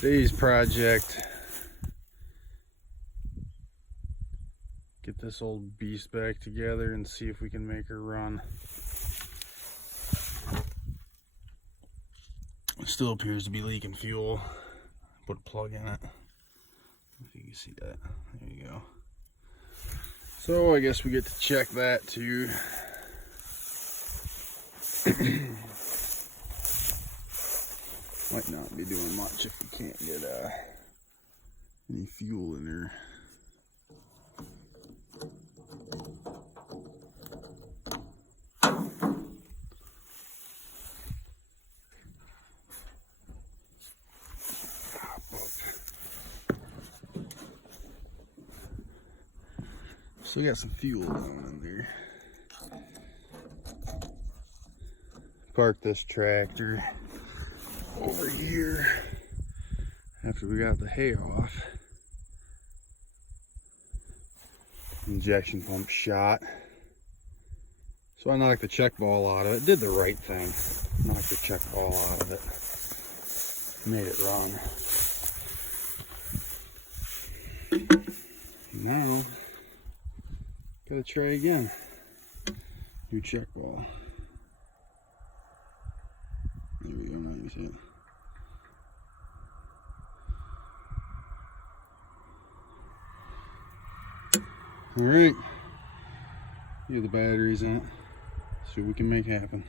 Today's project, get this old beast back together and see if we can make her run. It still appears to be leaking fuel. Put a plug in it. If you can see that. There you go. So I guess we get to check that too. Might not be doing much if we can't get any fuel in there. So we got some fuel going in there. Park this tractor over here after we got the hay off. Injection pump shot. So I knocked the check ball out of it. Did the right thing. Knocked the check ball out of it. Made it run. Now, gotta try again. New check ball. There we go, now you see it. Alright, here are the batteries in it. See what we can make happen.